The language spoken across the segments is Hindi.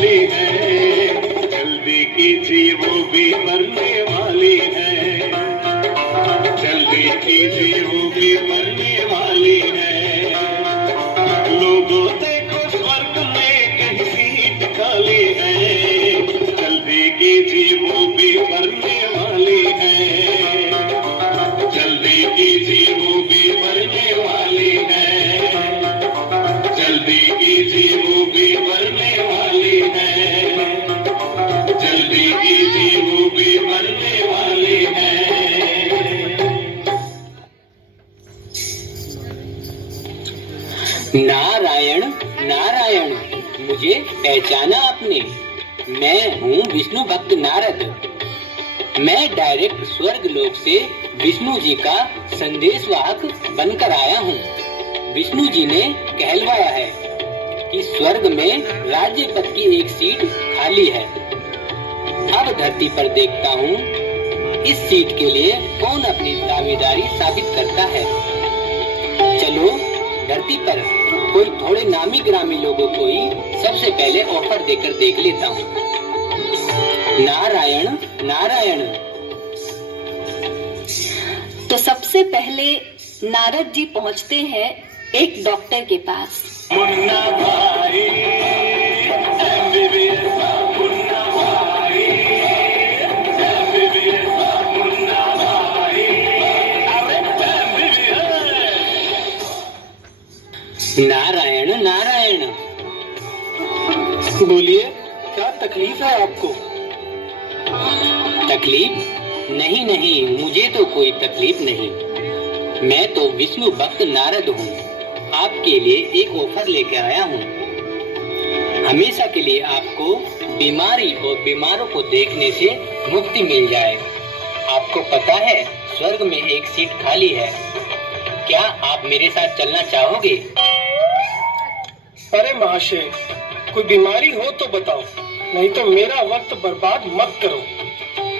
वाली है, जल्दी कीजिए वो भी मरने वाली है, जल्दी कीजिए वो भी मरने वाली है। लोगों देखो स्वर्ग में कहीं सीट खाली है, जल्दी कीजिए वो भी मरने वाली है, जल्दी कीजिए वो भी मरने वाली है, जल्दी कीजिए वो भी मरने वाली है, जल्दी कीजिए वो भी मरने वाली है। नारायण नारायण, मुझे पहचाना आपने? मैं हूँ विष्णु भक्त नारद। मैं डायरेक्ट स्वर्ग लोक से विष्णु जी का संदेशवाहक बनकर आया हूँ। विष्णु जी ने कहलवाया है कि स्वर्ग में राज्य पद की एक सीट खाली है। अब धरती पर देखता हूँ इस सीट के लिए कौन अपनी दावेदारी साबित करता है। चलो धरती पर कोई थोड़े नामी ग्रामी लोगों को ही सबसे पहले ऑफर देकर देख लेता हूँ। नारायण नारायण। तो सबसे पहले नारद जी पहुंचते हैं एक डॉक्टर के पास। मुन्ना भाई, MBBS मुन्ना भाई, MBBS मुन्ना भाई, अरे MBBS। नारायण नारायण। बोलिए, क्या तकलीफ है आपको? तकलीफ? नहीं नहीं, मुझे तो कोई तकलीफ नहीं। मैं तो विष्णु भक्त नारद हूँ। आपके लिए एक ऑफर लेकर आया हूँ। हमेशा के लिए आपको बीमारी और बीमारों को देखने से मुक्ति मिल जाए। आपको पता है स्वर्ग में एक सीट खाली है। क्या आप मेरे साथ चलना चाहोगे? अरे महाशय, कोई बीमारी हो तो बताओ, नहीं तो मेरा वक्त बर्बाद मत करो।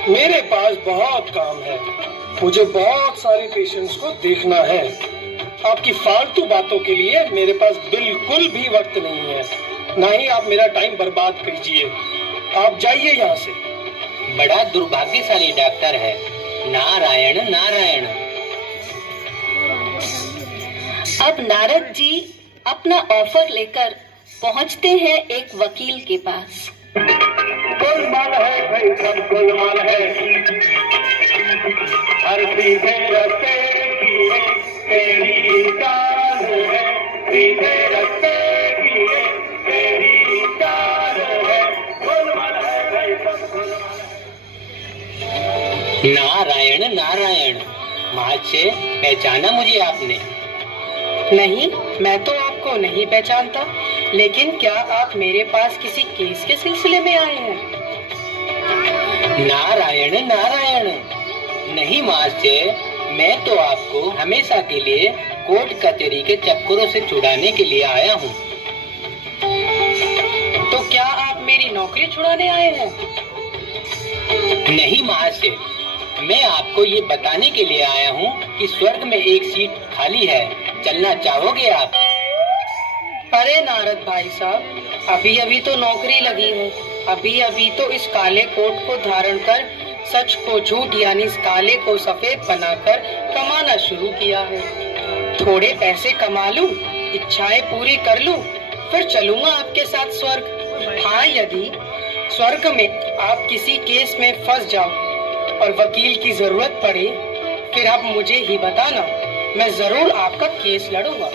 मेरे पास बहुत काम है, मुझे बहुत सारे पेशेंट्स को देखना है। आपकी फालतू बातों के लिए मेरे पास बिल्कुल भी वक्त नहीं है। ना ही आप मेरा टाइम बर्बाद कीजिए। आप जाइए यहाँ से। बड़ा दुर्भाग्यशाली डॉक्टर है। नारायण नारायण। अब नारद जी अपना ऑफर लेकर पहुंचते हैं एक वकील के पास। गोलमाल है भाई, सब गोलमाल है, हर सीधे रास्ते की है तेरी कार है, सीधे रास्ते की है तेरी कार है, गोलमाल है भाई, सब गोलमाल है। नारायण नारायण। महाशय, पहचाना मुझे आपने? नहीं, मैं तो आपको नहीं पहचानता, लेकिन क्या आप मेरे पास किसी केस के सिलसिले में आए हैं? नारायण नारायण। नहीं महाशय, मैं तो आपको हमेशा के लिए कोर्ट कचहरी के चक्करों से छुड़ाने के लिए आया हूँ। तो क्या आप मेरी नौकरी छुड़ाने आए हैं? नहीं महाशय, मैं आपको ये बताने के लिए आया हूँ कि स्वर्ग में एक सीट खाली है। चलना चाहोगे आप? अरे नारद भाई साहब, अभी अभी तो नौकरी लगी है। अभी अभी तो इस काले कोट को धारण कर सच को झूठ यानी इस काले को सफेद बनाकर कमाना शुरू किया है। थोड़े पैसे कमा लूं, इच्छाएं पूरी कर लूं, फिर चलूंगा आपके साथ स्वर्ग। हाँ, यदि स्वर्ग में आप किसी केस में फंस जाओ और वकील की जरूरत पड़े, फिर आप मुझे ही बताना, मैं जरूर आपका केस लड़ूंगा।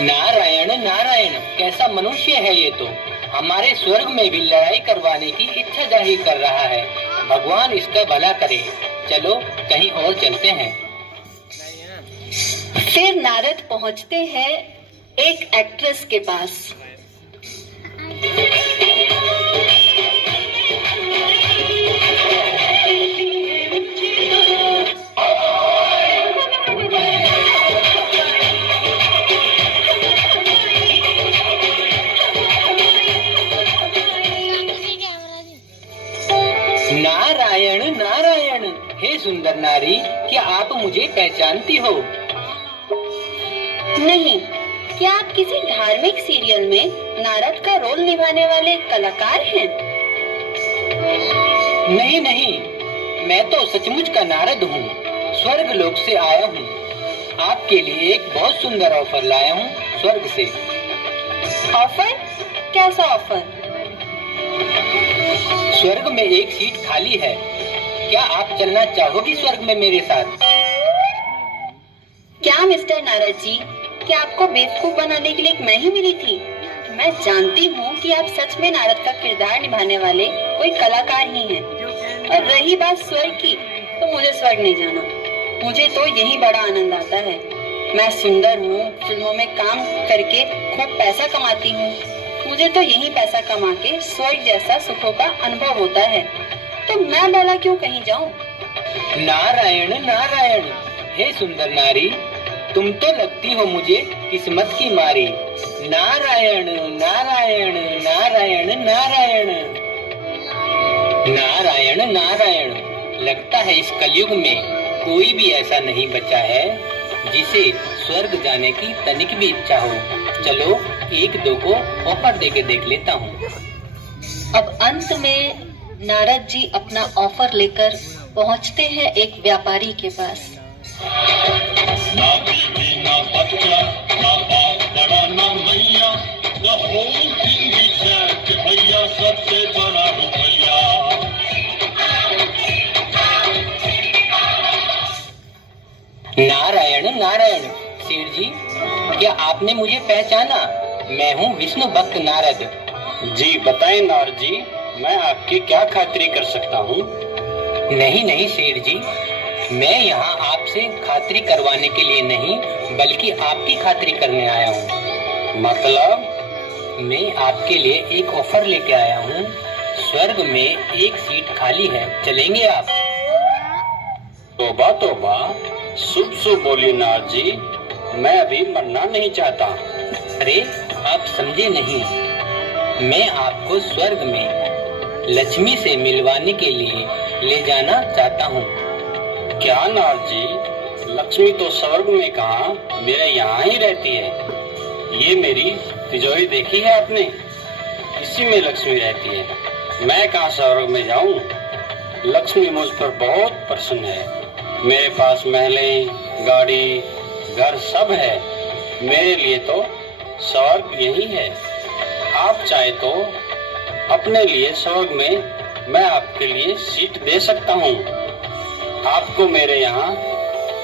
नारायण नारायण, कैसा मनुष्य है ये तो। हमारे स्वर्ग में भी लड़ाई करवाने की इच्छा जाहिर कर रहा है। भगवान इसका भला करे। चलो कहीं और चलते हैं। फिर नारद पहुंचते हैं एक एक्ट्रेस के पास। नारायण नारायण। हे सुंदर नारी, क्या आप मुझे पहचानती हो? नहीं, क्या आप किसी धार्मिक सीरियल में नारद का रोल निभाने वाले कलाकार हैं? नहीं नहीं, मैं तो सचमुच का नारद हूँ, स्वर्ग लोक से आया हूँ। आपके लिए एक बहुत सुंदर ऑफर लाया हूँ स्वर्ग से। ऑफर? कैसा ऑफर? स्वर्ग में एक सीट खाली है, क्या आप चलना चाहोगी स्वर्ग में मेरे साथ? क्या मिस्टर नारद जी, क्या आपको बेवकूफ बनाने के लिए एक मैं ही मिली थी? मैं जानती हूँ कि आप सच में नारद का किरदार निभाने वाले कोई कलाकार ही हैं। और रही बात स्वर्ग की, तो मुझे स्वर्ग नहीं जाना। मुझे तो यही बड़ा आनंद आता है। मैं सुंदर हूँ, फिल्मों में काम करके खूब पैसा कमाती हूँ। मुझे तो यही पैसा कमा के स्वर्ग जैसा सुखों का अनुभव होता है। तो मैं भला क्यों कहीं जाऊँ? नारायण नारायण, हे सुंदर नारी, तुम तो लगती हो मुझे किस्मत की मारी। नारायण नारायण नारायण नारायण नारायण नारायण। लगता है इस कलयुग में कोई भी ऐसा नहीं बचा है जिसे स्वर्ग जाने की तनिक भी इच्छा हो। चलो एक दो को ऑफर देके देख लेता हूँ। अब अंत में नारद जी अपना ऑफर लेकर पहुँचते हैं एक व्यापारी के पास। ना बीवी ना बच्चा, ना बाप बड़ा ना मैया, the whole thing is sad कि भैया सबसे बड़ा रुपया। नारायण नारायण। सेठ जी, क्या आपने मुझे पहचाना? मैं हूँ विष्णु भक्त नारद। जी बताएं नारद जी, मैं आपकी क्या खातिरी कर सकता हूँ? नहीं नहीं सेठ जी, मैं यहाँ आपसे खातिरी करवाने के लिए नहीं बल्कि आपकी खातिरी करने आया हूँ। मतलब? मैं आपके लिए एक ऑफर लेके आया हूँ। स्वर्ग में एक सीट खाली है, चलेंगे आप? तोबा तोबा, शुभ शुभ बोलिए नारद जी, मैं अभी मरना नहीं चाहता। अरे आप समझे नहीं, मैं आपको स्वर्ग में लक्ष्मी से मिलवाने के लिए ले जाना चाहता हूँ। क्या नारद जी, लक्ष्मी तो स्वर्ग में कहाँ, मेरे यहाँ ही रहती है। ये मेरी तिजोरी देखी है आपने, इसी में लक्ष्मी रहती है। मैं कहाँ स्वर्ग में जाऊँ? लक्ष्मी मुझ पर बहुत प्रसन्न है। मेरे पास महलें, गाड़ी, घर सब है। मेरे लिए तो स्वर्ग यही है। आप चाहे तो अपने लिए स्वर्ग में मैं आपके लिए सीट दे सकता हूँ। आपको मेरे यहाँ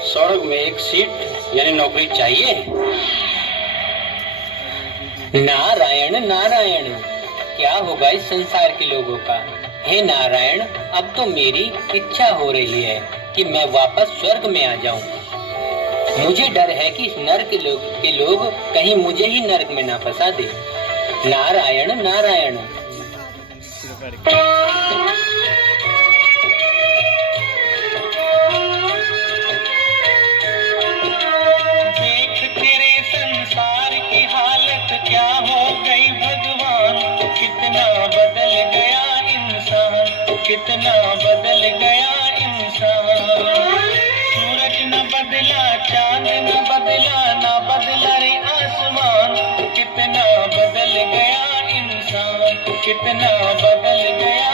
स्वर्ग में एक सीट यानी नौकरी चाहिए? नारायण नारायण, क्या होगा इस संसार के लोगों का। हे नारायण, अब तो मेरी इच्छा हो रही है कि मैं वापस स्वर्ग में आ जाऊं। मुझे डर है कि इस नर्क के लोग कहीं मुझे ही नर्क में ना फंसा दे। नारायण नारायण। देख तेरे संसार की हालत क्या हो गई भगवान, कितना बदल गया इंसान, कितना बदल गया इंसान। सूरज न बदला, चांद न बदला, ना बदला रे आसमान, कितना बदल गया इंसान, कितना बदल गया